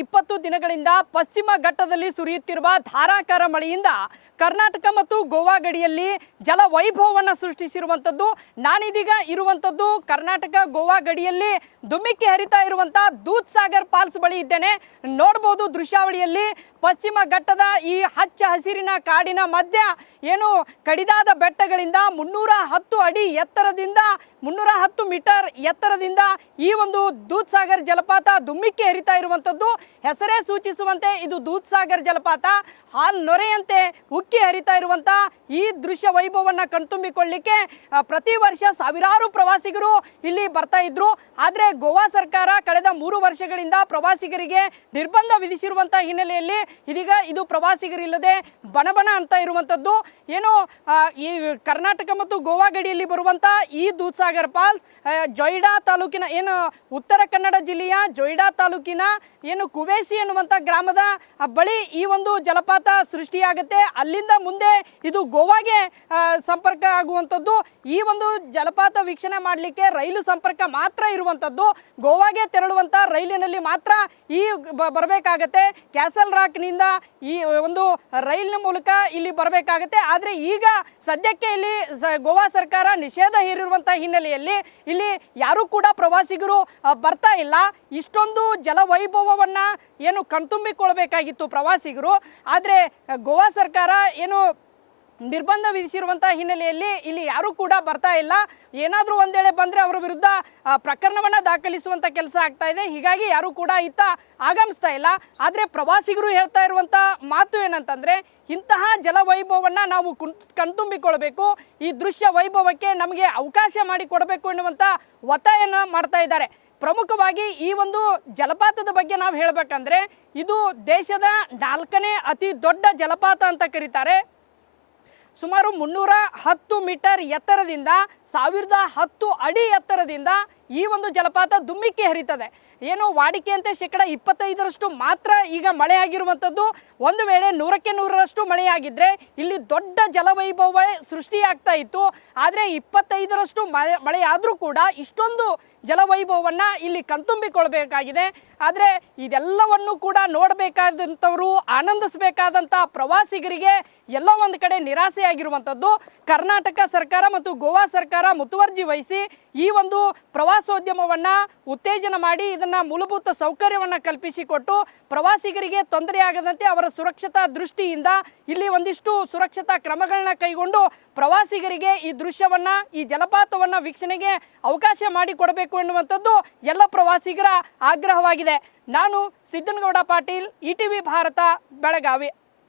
20 ದಿನಗಳಿಂದ ಪಶ್ಚಿಮ ಘಟ್ಟದಲ್ಲಿ ಸುರಿಯುತ್ತಿರುವ ಧಾರಾಕಾರ ಮಳೆಯಿಂದ ಕರ್ನಾಟಕ ಮತ್ತು ಗೋವಾ ಗಡಿಯಲ್ಲಿ ಜಲ ವೈಭವವನ್ನು ಸೃಷ್ಟಿಸಿರುವಂಥದ್ದು. ನಾನಿದೀಗ ಇರುವಂಥದ್ದು ಕರ್ನಾಟಕ ಗೋವಾ ಗಡಿಯಲ್ಲಿ ಧುಮ್ಮಿಕ್ಕಿ ಹರಿತಾ ಇರುವಂಥ ದೂದ್ ಸಾಗರ್ ಫಾಲ್ಸ್ ಬಳಿ ಇದ್ದೇನೆ. ನೋಡ್ಬೋದು ದೃಶ್ಯಾವಳಿಯಲ್ಲಿ ಪಶ್ಚಿಮ ಘಟ್ಟದ ಈ ಹಚ್ಚ ಹಸಿರಿನ ಕಾಡಿನ ಮಧ್ಯ ಏನು ಕಡಿದಾದ ಬೆಟ್ಟಗಳಿಂದ 310 ಅಡಿ ಎತ್ತರದಿಂದ 310 ಮೀಟರ್ ಎತ್ತರದಿಂದ ಈ ಒಂದು ದೂದ್ ಸಾಗರ್ ಜಲಪಾತ ಧುಮ್ಮಿಕ್ಕಿ ಹರಿತಾ ಇರುವಂಥದ್ದು. ಹೆಸರೇ ಸೂಚಿಸುವಂತೆ ಇದು ದೂದ್ ಸಾಗರ್ ಜಲಪಾತ ಹಾಲ್ ನೊರೆಯಂತೆ ಉಕ್ಕಿ ಹರಿತಾ ಇರುವಂಥ ಈ ದೃಶ್ಯ ವೈಭವವನ್ನು ಕಣ್ತುಂಬಿಕೊಳ್ಳಿಕ್ಕೆ ಪ್ರತಿ ವರ್ಷ ಸಾವಿರಾರು ಪ್ರವಾಸಿಗರು ಇಲ್ಲಿ ಬರ್ತಾ ಇದ್ರು. ಆದರೆ ಗೋವಾ ಸರ್ಕಾರ ಕಳೆದ 3 ವರ್ಷಗಳಿಂದ ಪ್ರವಾಸಿಗರಿಗೆ ನಿರ್ಬಂಧ ವಿಧಿಸಿರುವಂಥ ಹಿನ್ನೆಲೆಯಲ್ಲಿ ಇದೀಗ ಇದು ಪ್ರವಾಸಿಗರಿಲ್ಲದೆ ಬಣಬಣ ಅಂತ ಇರುವಂಥದ್ದು. ಏನು ಈ ಕರ್ನಾಟಕ ಮತ್ತು ಗೋವಾ ಗಡಿಯಲ್ಲಿ ಬರುವಂಥ ಈ ದೂದ್ ಸಾಗರ್ ಫಾಲ್ಸ್ ಜೊಯ್ಡಾ ತಾಲೂಕಿನ ಏನು ಉತ್ತರ ಕನ್ನಡ ಜಿಲ್ಲೆಯ ಜೊಯ್ಡಾ ತಾಲೂಕಿನ ಏನು ಕುವೇಸಿ ಎನ್ನುವಂಥ ಗ್ರಾಮದ ಬಳಿ ಈ ಒಂದು ಜಲಪಾತ ಸೃಷ್ಟಿಯಾಗುತ್ತೆ. ಅಲ್ಲಿಂದ ಮುಂದೆ ಇದು ಗೋವಾಗೆ ಸಂಪರ್ಕ ಆಗುವಂಥದ್ದು. ಈ ಒಂದು ಜಲಪಾತ ವೀಕ್ಷಣೆ ಮಾಡಲಿಕ್ಕೆ ರೈಲು ಸಂಪರ್ಕ ಮಾತ್ರ ಇರುವಂಥದ್ದು. ಗೋವಾಗೆ ತೆರಳುವಂಥ ರೈಲಿನಲ್ಲಿ ಮಾತ್ರ ಈ ಬರಬೇಕಾಗತ್ತೆ. ಕ್ಯಾಸಲ್ ರಾಕ್ನಿಂದ ಈ ಒಂದು ರೈಲಿನ ಮೂಲಕ ಇಲ್ಲಿ ಬರಬೇಕಾಗತ್ತೆ. ಆದರೆ ಈಗ ಸದ್ಯಕ್ಕೆ ಇಲ್ಲಿ ಗೋವಾ ಸರ್ಕಾರ ನಿಷೇಧ ಹೇರಿರುವಂಥ ಹಿನ್ನೆಲೆಯಲ್ಲಿ ಇಲ್ಲಿ ಯಾರೂ ಕೂಡ ಪ್ರವಾಸಿಗರು ಬರ್ತಾ ಇಲ್ಲ. ಇಷ್ಟೊಂದು ಜಲವೈಭವವನ್ನು ಏನು ಕಣ್ತುಂಬಿಕೊಳ್ಬೇಕಾಗಿತ್ತು ಪ್ರವಾಸಿಗರು, ಆದರೆ ಗೋವಾ ಸರ್ಕಾರ ಏನು ನಿರ್ಬಂಧ ವಿಧಿಸಿರುವಂಥ ಹಿನ್ನೆಲೆಯಲ್ಲಿ ಇಲ್ಲಿ ಯಾರೂ ಕೂಡ ಬರ್ತಾ ಇಲ್ಲ. ಏನಾದರೂ ಒಂದು ವೇಳೆ ಬಂದರೆ ಅವರ ವಿರುದ್ಧ ಪ್ರಕರಣವನ್ನು ದಾಖಲಿಸುವಂಥ ಕೆಲಸ ಆಗ್ತಾ ಇದೆ. ಹೀಗಾಗಿ ಯಾರೂ ಕೂಡ ಇತ್ತ ಆಗಮಿಸ್ತಾ ಇಲ್ಲ. ಆದರೆ ಪ್ರವಾಸಿಗರು ಹೇಳ್ತಾ ಇರುವಂಥ ಮಾತು ಏನಂತಂದರೆ ಇಂತಹ ಜಲವೈಭವವನ್ನು ನಾವು ಕಣ್ತುಂಬಿಕೊಳ್ಬೇಕು, ಈ ದೃಶ್ಯ ವೈಭವಕ್ಕೆ ನಮಗೆ ಅವಕಾಶ ಮಾಡಿಕೊಡಬೇಕು ಎನ್ನುವಂಥ ಒತ್ತಾಯನ ಮಾಡ್ತಾ ಇದ್ದಾರೆ. ಪ್ರಮುಖವಾಗಿ ಈ ಒಂದು ಜಲಪಾತದ ಬಗ್ಗೆ ನಾವು ಹೇಳಬೇಕಂದ್ರೆ ಇದು ದೇಶದ 4ನೇ ಅತಿ ದೊಡ್ಡ ಜಲಪಾತ ಅಂತ ಕರೀತಾರೆ. ಸುಮಾರು 310 ಮೀಟರ್ ಎತ್ತರದಿಂದ 1010 ಅಡಿ ಎತ್ತರದಿಂದ ಈ ಒಂದು ಜಲಪಾತ ಧುಮ್ಮಿಕ್ಕಿ ಹರಿತದೆ. ಏನು ವಾಡಿಕೆಯಂತೆ 25% ಮಾತ್ರ ಈಗ ಮಳೆ ಆಗಿರುವಂಥದ್ದು. ಒಂದು ವೇಳೆ 100ಕ್ಕೆ 100ರಷ್ಟು ಮಳೆಯಾಗಿದ್ದರೆ ಇಲ್ಲಿ ದೊಡ್ಡ ಜಲವೈಭವ ಸೃಷ್ಟಿಯಾಗ್ತಾ ಇತ್ತು. ಆದರೆ 25ರಷ್ಟು ಮಳೆಯಾದರೂ ಕೂಡ ಇಷ್ಟೊಂದು ಜಲವೈಭವವನ್ನು ಇಲ್ಲಿ ಕಣ್ತುಂಬಿಕೊಳ್ಬೇಕಾಗಿದೆ. ಆದರೆ ಇದೆಲ್ಲವನ್ನು ಕೂಡ ನೋಡಬೇಕಾದಂಥವರು, ಆನಂದಿಸಬೇಕಾದಂಥ ಪ್ರವಾಸಿಗರಿಗೆ ಎಲ್ಲೋ ಒಂದು ಕಡೆ ನಿರಾಸೆಯಾಗಿರುವಂಥದ್ದು. ಕರ್ನಾಟಕ ಸರ್ಕಾರ ಮತ್ತು ಗೋವಾ ಸರ್ಕಾರ ಮುತುವರ್ಜಿ ವಹಿಸಿ ಈ ಒಂದು ಪ್ರವಾಸೋದ್ಯಮವನ್ನು ಉತ್ತೇಜನ ಮಾಡಿ ಇದನ್ನು ಮೂಲಭೂತ ಸೌಕರ್ಯವನ್ನು ಕಲ್ಪಿಸಿಕೊಟ್ಟು ಪ್ರವಾಸಿಗರಿಗೆ ತೊಂದರೆಯಾಗದಂತೆ ಅವರ ಸುರಕ್ಷತಾ ದೃಷ್ಟಿಯಿಂದ ಇಲ್ಲಿ ಒಂದಿಷ್ಟು ಸುರಕ್ಷತಾ ಕ್ರಮಗಳನ್ನ ಕೈಗೊಂಡು ಪ್ರವಾಸಿಗರಿಗೆ ಈ ದೃಶ್ಯವನ್ನು, ಈ ಜಲಪಾತವನ್ನು ವೀಕ್ಷಣೆಗೆ ಅವಕಾಶ ಮಾಡಿಕೊಡಬೇಕು ಎನ್ನುವಂಥದ್ದು ಎಲ್ಲ ಪ್ರವಾಸಿಗರ ಆಗ್ರಹವಾಗಿದೆ. ನಾನು ಸಿದ್ದನಗೌಡ ಪಾಟೀಲ್, ETV ಭಾರತ, ಬೆಳಗಾವಿ.